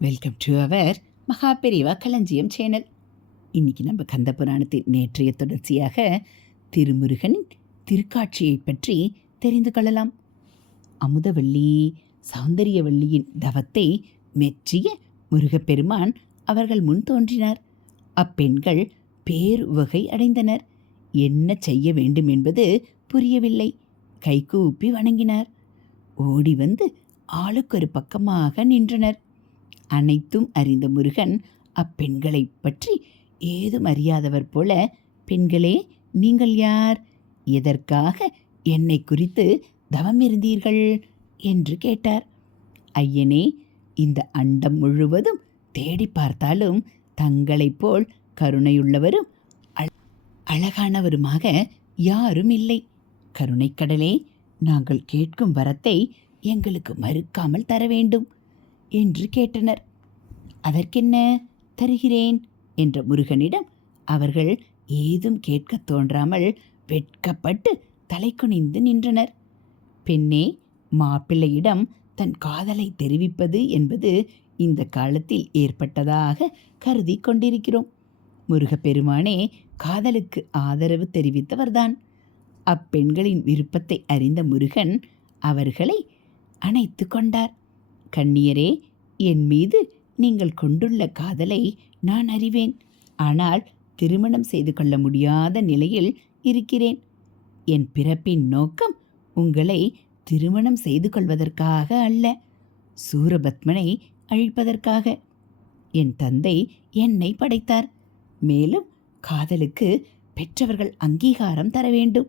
Welcome to our மகா பெரிவா களஞ்சியம் channel இன்னைக்கு நம்ம கந்த புராணத்தின் நேற்றைய தொடர்ச்சியாக திருமுருகனின் திருக்காட்சியை பற்றி தெரிந்து கொள்ளலாம். அமுதவள்ளி சௌந்தரியவள்ளியின் தவத்தை மெச்சிய முருகப்பெருமான் அவர்கள் முன் தோன்றினார். அப்பெண்கள் பேருவகை அடைந்தனர். என்ன செய்ய வேண்டும் என்பது புரியவில்லை. கைகூப்பி வணங்கினார். ஓடி வந்து ஆளுக்கொரு பக்கமாக நின்றனர். அனைத்தும் அறிந்த முருகன் அப்பெண்களைப் பற்றி ஏதும் அறியாதவர் போல பெண்களே நீங்கள் யார்? எதற்காக என்னை குறித்து தவம் இருந்தீர்கள்? என்று கேட்டார். ஐயனே இந்த அண்டம் முழுவதும் தேடி பார்த்தாலும் தங்களைப் போல் கருணையுள்ளவரும் அழ- அழகானவருமாக யாரும் இல்லை. கருணைக்கடலே நாங்கள் கேட்கும் வரத்தை எங்களுக்கு மறுக்காமல் தர வேண்டும் என்று கேட்டனர். அதற்கென்ன தருகிறேன்? என்ற முருகனிடம் அவர்கள் ஏதும் கேட்கத் தோன்றாமல் வெட்கப்பட்டு தலை குனிந்து நின்றனர். பெண்ணே மாப்பிள்ளையிடம் தன் காதலை தெரிவிப்பது என்பது இந்த காலத்தில் ஏற்பட்டதாக கருதி கொண்டிருக்கிறோம். முருகப்பெருமானே காதலுக்கு ஆதரவு தெரிவித்தவர்தான். அப்பெண்களின் விருப்பத்தை அறிந்த முருகன் அவர்களை அணைத்து கொண்டார். கண்ணியரே என் மீது நீங்கள் கொண்டுள்ள காதலை நான் அறிவேன். ஆனால் திருமணம் செய்து கொள்ள முடியாத நிலையில் இருக்கிறேன். என் பிறப்பின் நோக்கம் உங்களை திருமணம் செய்து கொள்வதற்காக அல்ல சூரபத்மனை அழிப்பதற்காக. என் தந்தை என்னை படைத்தார். மேலும் காதலுக்கு பெற்றவர்கள் அங்கீகாரம் தர வேண்டும்.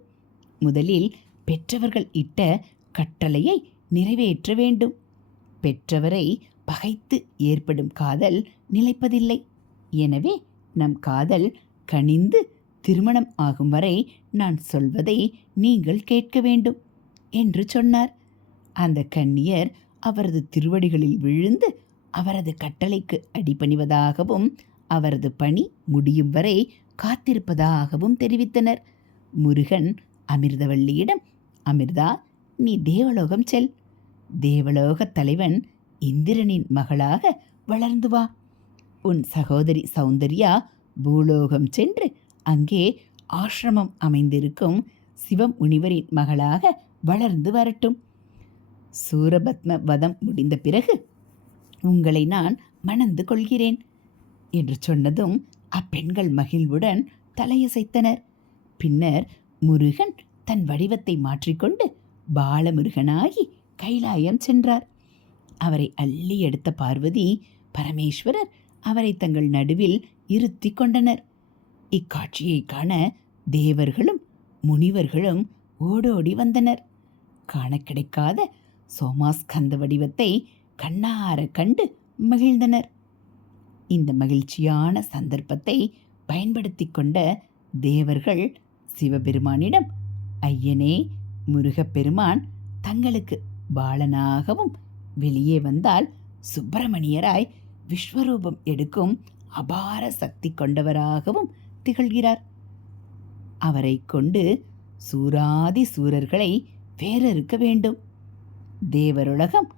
முதலில் பெற்றவர்கள் இட்ட கட்டளையை நிறைவேற்ற வேண்டும். பெற்றவரை பகைத்து ஏற்படும் காதல் நிலைப்பதில்லை. எனவே நம் காதல் கனிந்து திருமணம் ஆகும் வரை நான் சொல்வதை நீங்கள் கேட்க வேண்டும் என்று சொன்னார். அந்த கன்னியர் அவரது திருவடிகளில் விழுந்து அவரது கட்டளைக்கு அடிபணிவதாகவும் அவரது பணி முடியும் வரை காத்திருப்பதாகவும் தெரிவித்தனர். முருகன் அமிர்தவள்ளியிடம் அமிர்தா நீ தேவலோகம் செல். தேவலோகத் தலைவன் இந்திரனின் மகளாக வளர்ந்து வா. உன் சகோதரி சௌந்தர்யா பூலோகம் சென்று அங்கே ஆசிரமம் அமைந்திருக்கும் சிவம் முனிவரின் மகளாக வளர்ந்து வரட்டும். சூரபத்ம வதம் முடிந்த பிறகு உங்களை நான் மணந்து கொள்கிறேன் என்று சொன்னதும் அப்பெண்கள் மகிழ்வுடன் தலையசைத்தனர். பின்னர் முருகன் தன் வடிவத்தை மாற்றிக்கொண்டு பாலமுருகனாகி கைலாயம் சென்றார். அவரை அள்ளி எடுத்த பார்வதி பரமேஸ்வரர் அவரை தங்கள் நடுவில் இருத்தி கொண்டனர். இக்காட்சியை காண தேவர்களும் முனிவர்களும் ஓடோடி வந்தனர். காண கிடைக்காத சோமாஸ்கந்த வடிவத்தை கண்ணார கண்டு மகிழ்ந்தனர். இந்த மகிழ்ச்சியான சந்தர்ப்பத்தை பயன்படுத்தி கொண்ட தேவர்கள் சிவபெருமானிடம் ஐயனே முருகப்பெருமான் தங்களுக்கு பாலனாகவும் வெளியே வந்தால் சுப்பிரமணியராய் விஸ்வரூபம் எடுக்கும் அபார சக்தி கொண்டவராகவும் திகழ்கிறார். அவரை கொண்டு சூராதி சூரர்களை வேறறுக்க வேண்டும். தேவருலகம்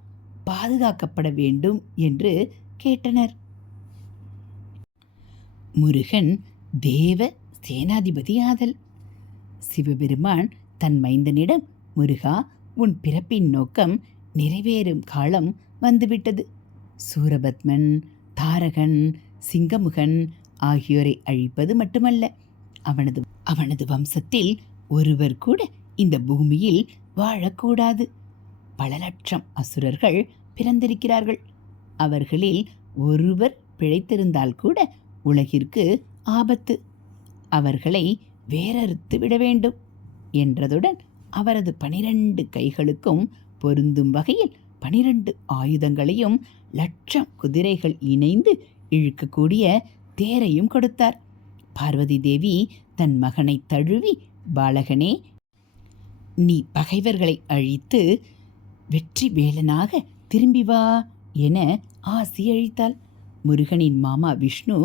பாதுகாக்கப்பட வேண்டும் என்று கேட்டனர். முருகன் தேவ சேனாதிபதி ஆதல். சிவபெருமான் தன் மைந்தனிடம் முருகா உன் பிறப்பின் நோக்கம் நிறைவேறும் காலம் வந்துவிட்டது. சூரபத்மன் தாரகன் சிங்கமுகன் ஆகியோரை அழிப்பது மட்டுமல்ல அவனது அவனது வம்சத்தில் ஒருவர் கூட இந்த பூமியில் வாழக்கூடாது. பல லட்சம் அசுரர்கள் பிறந்திருக்கிறார்கள். அவர்களில் ஒருவர் பிழைத்திருந்தால் கூட உலகிற்கு ஆபத்து. அவர்களை வேறறுத்து விட வேண்டும் என்றதுடன் அவரது பனிரெண்டு கைகளுக்கும் பொருந்தும் வகையில் பனிரெண்டு ஆயுதங்களையும் லட்சம் குதிரைகள் இணைந்து இழுக்கக்கூடிய தேரையும் கொடுத்தார். பார்வதி தேவி தன் மகனை தழுவி பாலகனே நீ பகைவர்களை அழித்து வெற்றி வேலனாக திரும்பி வா என ஆசி அழித்தாள் முருகனின் மாமா விஷ்ணு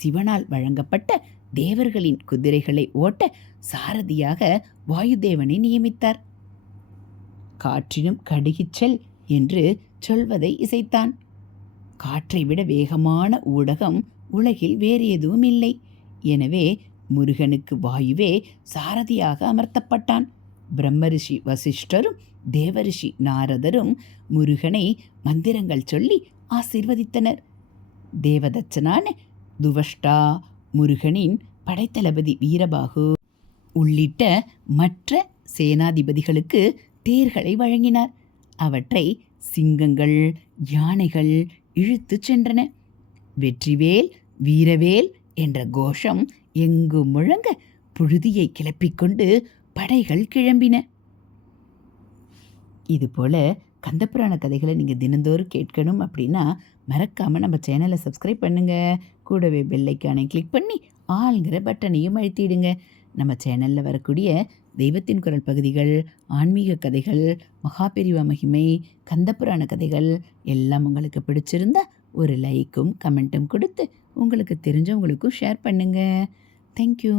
சிவனால் வழங்கப்பட்ட தேவர்களின் குதிரைகளை ஓட்ட சாரதியாக வாயுதேவனை நியமித்தார். காற்றினும் கடுகிச் செல் என்று சொல்வதை இசைத்தான். காற்றை விட வேகமான ஊடகம் உலகில் வேறு எதுவும் இல்லை. எனவே முருகனுக்கு வாயுவே சாரதியாக அமர்த்தப்பட்டான். பிரம்மரிஷி வசிஷ்டரும் தேவரிஷி நாரதரும் முருகனை மந்திரங்கள் சொல்லி ஆசீர்வதித்தனர். தேவதச்சனான துவஷ்டா முருகனின் படைத்தளபதி வீரபாகு உள்ளிட்ட மற்ற சேனாதிபதிகளுக்கு தேர்களை வழங்கினார். அவற்றை சிங்கங்கள் யானைகள் இழுத்துச் சென்றன. வெற்றிவேல் வீரவேல் என்ற கோஷம் எங்கு முழங்க புழுதியை கிளப்பிக்கொண்டு படைகள் கிளம்பின. இதுபோல் கந்தப்புராண கதைகளை நீங்கள் தினந்தோறும் கேட்கணும் அப்படின்னா மறக்காமல் நம்ம சேனலை சப்ஸ்கிரைப் பண்ணுங்கள் கூடவே பெல்லைக்கானை கிளிக் பண்ணி ஆளுங்கிற பட்டனையும் அழுத்திடுங்க. நம்ம சேனலில் வரக்கூடிய தெய்வத்தின் குரல் பகுதிகள் ஆன்மீக கதைகள் மகாபெரிவா மகிமை கந்தப்புராண கதைகள் எல்லாம் உங்களுக்கு பிடிச்சிருந்தா ஒரு லைக்கும் கமெண்ட்டும் கொடுத்து உங்களுக்கு தெரிஞ்சவங்களுக்கும் ஷேர் பண்ணுங்கள் தேங்க்யூ